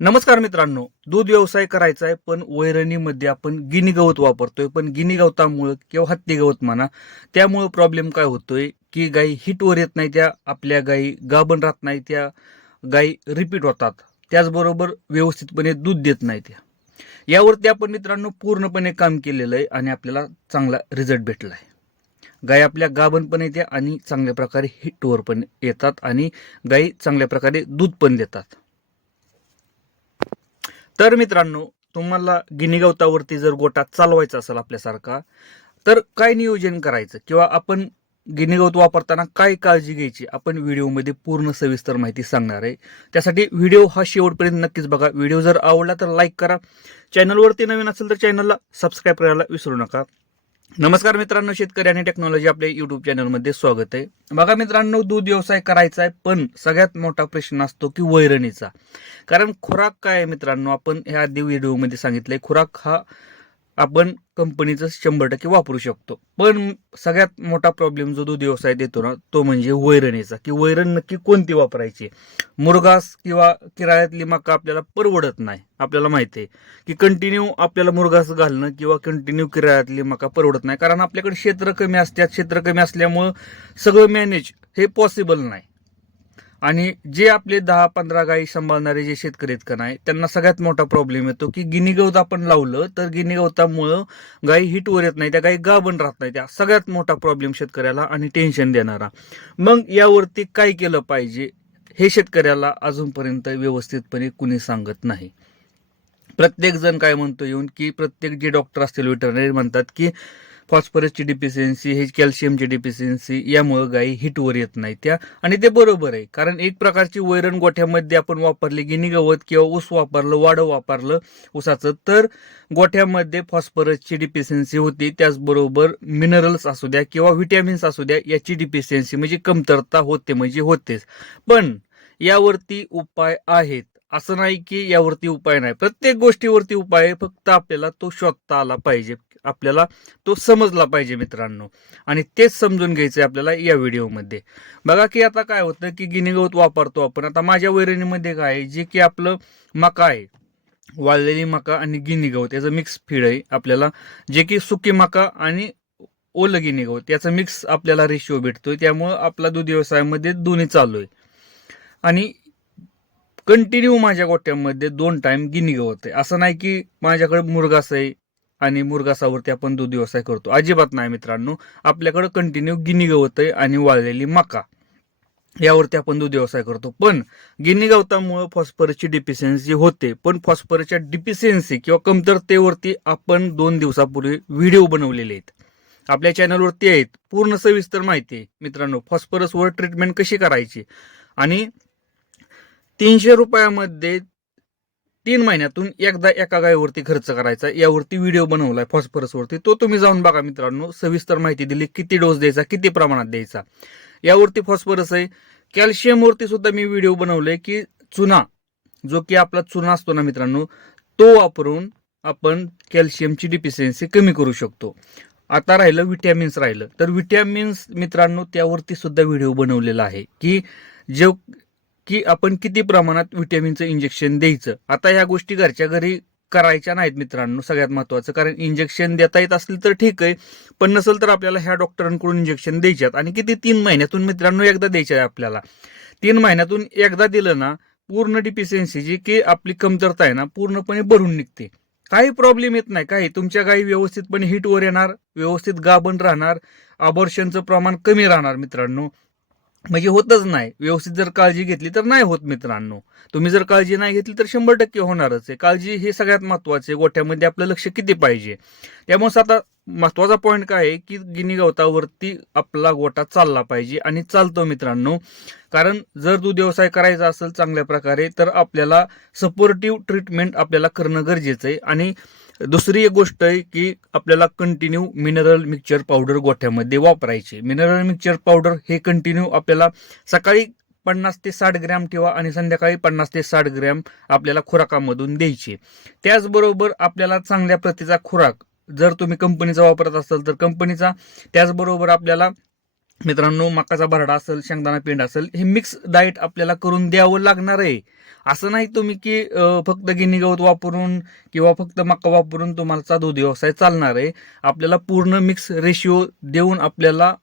नमस्कार मित्रांनो, दूध व्यवसाय करायचा आहे पण वैरणीमध्ये आपण गिनी गवत वापरतोय. पण गिनी गवतामुळे किंवा हत्ती गवत म्हणा, त्यामुळे प्रॉब्लेम काय होतोय की गाई हिटवर येत नाही, त्या आपल्या गाई गाभण राहत नाही, त्या गाई रिपीट होतात, त्याचबरोबर व्यवस्थितपणे दूध देत नाही. त्या यावरती आपण मित्रांनो पूर्णपणे काम केलेलं आहे आणि आपल्याला चांगला रिझल्ट भेटला आहे. गाय आपल्या गाभण पण येते आणि चांगल्या प्रकारे हिटवर पण येतात आणि गाई चांगल्या प्रकारे दूध पण देतात. तर मित्रांनो, तुम्हाला गिनी गवतावरती जर गोठा चालवायचा असेल आपल्यासारखा, तर काय नियोजन करायचं किंवा आपण गिनी गवत वापरताना काय काळजी घ्यायची, आपण व्हिडिओमध्ये पूर्ण सविस्तर माहिती सांगणार आहे. त्यासाठी व्हिडिओ हा शेवटपर्यंत नक्कीच बघा. व्हिडिओ जर आवडला तर लाईक करा. चॅनलवरती नवीन असेल तर चॅनलला सबस्क्राईब करायला विसरू नका. नमस्कार मित्रांनो, शेतकरी आणि टेक्नॉलॉजी आपल्या युट्यूब चॅनलमध्ये स्वागत आहे. बघा मित्रांनो, दूध व्यवसाय करायचा आहे पण सगळ्यात मोठा प्रश्न असतो की वैरणीचा. कारण खुराक काय आहे मित्रांनो, आपण ह्या आधी व्हिडिओमध्ये सांगितलंय, खुराक हा आपण कंपनीचं 100% वापरू शकतो. पण सगळ्यात मोठा प्रॉब्लेम जो दूध व्यवसाय देतो ना, तो म्हणजे वैरणीचा, की वैरण नक्की कोणती वापरायची. मुरघास किंवा किरायातली मका आपल्याला परवडत नाही. आपल्याला माहिती आहे की कंटिन्यू आपल्याला मुरघास घालणं किंवा कंटिन्यू किरायातली मका परवडत नाही, कारण आपल्याकडे क्षेत्र कमी असतात. क्षेत्र कमी असल्यामुळं सगळं मॅनेज हे पॉसिबल नाही. आणि जे आपले 10-15 गायी सांभाळणारे जे शेतकरी आहेत का नाही, त्यांना सगळ्यात मोठा प्रॉब्लेम येतो की गिनी गवत आपण लावलं तर गिनी गवतामुळं गायी हिटवर येत नाही, त्या गायी गाभण राहत नाही. त्या सगळ्यात मोठा प्रॉब्लेम शेतकऱ्याला आणि टेन्शन देणारा. मग यावरती काय केलं पाहिजे हे शेतकऱ्याला अजूनपर्यंत व्यवस्थितपणे कुणी सांगत नाही. प्रत्येक जण काय म्हणतो येऊन की प्रत्येक जे डॉक्टर असतील, वेटरनरी म्हणतात की फॉस्फरसची डिफिशियन्सी, हे कॅल्शियमची डिफिशियन्सी, यामुळे गायी हिटवर येत नाही त्या. आणि ते बरोबर आहे, कारण एक प्रकारची वैरण गोठ्यामध्ये आपण वापरली, गिनी गवत किंवा ऊस वापरलं, वाडं वापरलं ऊसाचं, तर गोठ्यामध्ये फॉस्फरसची डिफिशियन्सी होती. त्याचबरोबर मिनरल्स असू द्या किंवा व्हिटॅमिन्स असू द्या, याची डिफिशियन्सी म्हणजे कमतरता होते, म्हणजे होतेच. पण यावरती उपाय आहेत, असं नाही की यावरती उपाय नाही. प्रत्येक गोष्टीवरती उपाय आहे, फक्त आपल्याला तो शोधता आला पाहिजे, आपल्याला तो समजला पाहिजे मित्रांनो. आणि तेच समजून घ्यायचंय आपल्याला या व्हिडिओमध्ये. बघा की आता काय होतं की गिनी गवत वापरतो आपण. आता माझ्या वैरणीमध्ये काय आहे, जे की आपलं मका आहे, वाळलेली मका आणि गिनी गवत याचं मिक्स फीड आहे आपल्याला, जे की सुकी मका आणि ओलं गिनी गवत याचा मिक्स आपल्याला रेशिओ भेटतोय. त्यामुळं आपला दूध व्यवसायामध्ये दोन्ही चालू आहे. आणि कंटिन्यू माझ्या गोट्यामध्ये 2 टाइम गिनी गवत आहे. असं नाही की माझ्याकडे मुरघास आहे आणि मुरघासावरती आपण दूध व्यवसाय करतो, अजिबात नाही मित्रांनो. आपल्याकडे कंटिन्यू गिनी गवत आहे आणि वाळलेली मका, यावरती आपण दूध व्यवसाय करतो. पण गिनी गवतामुळे फॉस्फरसची डिफिशियन्सी होते. पण फॉस्फरसच्या डिफिशियन्सी किंवा कमतरतेवरती आपण 2 दिवसापूर्वी व्हिडिओ बनवलेले आहेत, आपल्या चॅनलवरती आहेत. पूर्ण सविस्तर माहिती आहे मित्रांनो, फॉस्फरसवर ट्रीटमेंट कशी करायची. आणि 300 रुपयामध्ये 3 महिन्यातून एकदा एका गायीवरती खर्च करायचा, यावरती व्हिडिओ बनवलाय फॉस्फरसवरती. तो तुम्ही जाऊन बघा मित्रांनो. सविस्तर माहिती दिली, किती डोस द्यायचा, किती प्रमाणात द्यायचा, यावरती फॉस्फरस आहे. कॅल्शियमवरती सुद्धा मी व्हिडिओ बनवले की चुना, जो की आपला चुना असतो ना मित्रांनो, तो वापरून आपण कॅल्शियमची डिफिशियन्सी कमी करू शकतो. आता राहिलं विटॅमिन्स, राहिलं तर विटॅमिन्स मित्रांनो, त्यावरती सुद्धा व्हिडिओ बनवलेला आहे की जे की आपण किती प्रमाणात व्हिटॅमिनचं इंजेक्शन द्यायचं. आता ह्या गोष्टी घरच्या घरी करायच्या नाहीत मित्रांनो, सगळ्यात महत्वाचं. कारण इंजेक्शन देता येत असतील तर ठीक आहे, पण नसेल तर आपल्याला ह्या डॉक्टरांकडून इंजेक्शन द्यायच्यात. आणि किती, 3 महिन्यातून मित्रांनो एकदा द्यायचे आहे आपल्याला. 3 महिन्यातून एकदा दिलं ना, पूर्ण डिफिशियन्सी जी की आपली कमतरता आहे ना, पूर्णपणे भरून निघते. काही प्रॉब्लेम येत नाही. काही तुमच्या गायी व्यवस्थितपणे हिटवर येणार, व्यवस्थित गाभण राहणार, अबॉर्शनचं प्रमाण कमी राहणार मित्रांनो. म्हणजे होतच नाही. व्यवस्थित जर काळजी घेतली तर नाही होत मित्रांनो. तुम्ही जर काळजी नाही घेतली तर 100% होणारच आहे. काळजी हे सगळ्यात महत्वाचे. गोठ्यामध्ये आपलं लक्ष किती पाहिजे. त्यामुळे आता महत्वाचा पॉईंट काय आहे की गिनी गवतावरती आपला गोठा चालला पाहिजे आणि चालतो मित्रांनो. कारण जर दूध व्यवसाय करायचा असेल चांगल्या प्रकारे, तर आपल्याला सपोर्टिव्ह ट्रीटमेंट आपल्याला करणं गरजेचं आहे. आणि दुसरी एक गोष्ट आहे की आपल्याला कंटिन्यू मिनरल मिक्सचर पावडर गोठ्यामध्ये वापरायची. मिनरल मिक्सचर पावडर हे कंटिन्यू आपल्याला सकाळी 50 ते 60 ग्रॅम ठेवा आणि संध्याकाळी 50 ते 60 ग्रॅम आपल्याला खुराकामधून द्यायची. त्याचबरोबर आपल्याला चांगल्या प्रतीचा खुराक, जर तुम्ही कंपनीचा वापरत असाल तर कंपनीचा, त्याचबरोबर आपल्याला मित्रांनो, मकाचा भरडा असेल, शेंगदाणा पेंड असेल, हे मिक्स डाएट आपल्याला करून द्यावं लागणार आहे. असं नाही तुम्ही की फक्त गिनी गवत वापरून किंवा फक्त मका वापरून तुमचा दूध व्यवसाय चालणार आहे. आपल्याला पूर्ण मिक्स रेशिओ देऊन आपल्याला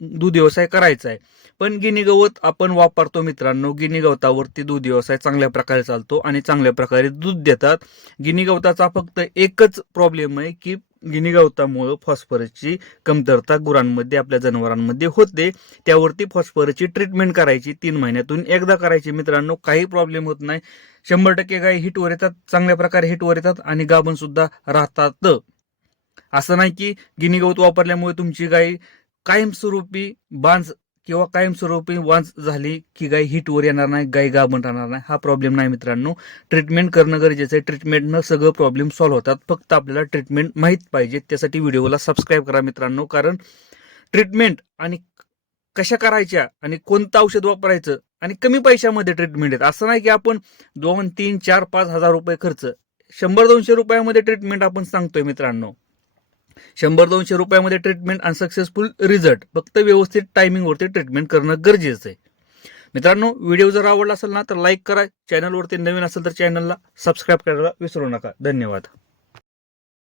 दूध व्यवसाय करायचा आहे. पण गिनी गवत आपण वापरतो मित्रांनो. गिनी गवतावरती दूध व्यवसाय चांगल्या प्रकारे चालतो आणि चांगल्या प्रकारे दूध देतात. गिनी गवताचा फक्त एकच प्रॉब्लेम आहे की गिनी गवतामुळे फॉस्फरसची कमतरता गुरांमध्ये, आपल्या जनावरांमध्ये होते. त्यावरती फॉस्फरसची ट्रीटमेंट करायची, 3 महिन्यातून एकदा करायची मित्रांनो. काही प्रॉब्लेम होत नाही. 100% गायी हिटवर येतात, चांगल्या प्रकारे हिटवर येतात आणि गाभण सुद्धा राहतात. असं नाही की गिनी गवत वापरल्यामुळे तुमची गाय कायमस्वरूपी बांज किंवा कायमस्वरूपी वांज झाली की गाय हिटवर येणार नाही, गाय गाभण राहणार नाही, हा प्रॉब्लेम नाही मित्रांनो. ट्रीटमेंट करणं गरजेचं आहे. ट्रीटमेंटनं सगळं प्रॉब्लेम सॉल्व्ह होतात. फक्त आपल्याला ट्रीटमेंट माहीत पाहिजे. त्यासाठी व्हिडिओला सबस्क्राईब करा मित्रांनो. कारण ट्रीटमेंट आणि कशा करायच्या आणि कोणतं औषध वापरायचं आणि कमी पैशामध्ये ट्रीटमेंट आहेत. असं नाही की आपण 2, 3, 4, 5 हजार रुपये खर्च, 100-200 रुपयामध्ये ट्रीटमेंट आपण सांगतोय मित्रांनो. 100-200 रुपयामध्ये ट्रीटमेंट आणि सक्सेसफुल रिझल्ट. फक्त व्यवस्थित टायमिंगवरती ट्रीटमेंट करणं गरजेचं आहे. मित्रांनो, व्हिडिओ जर आवडला असेल ना तर लाईक करा. चॅनलवरती नवीन असेल तर चॅनलला सबस्क्राईब करायला विसरू नका. धन्यवाद.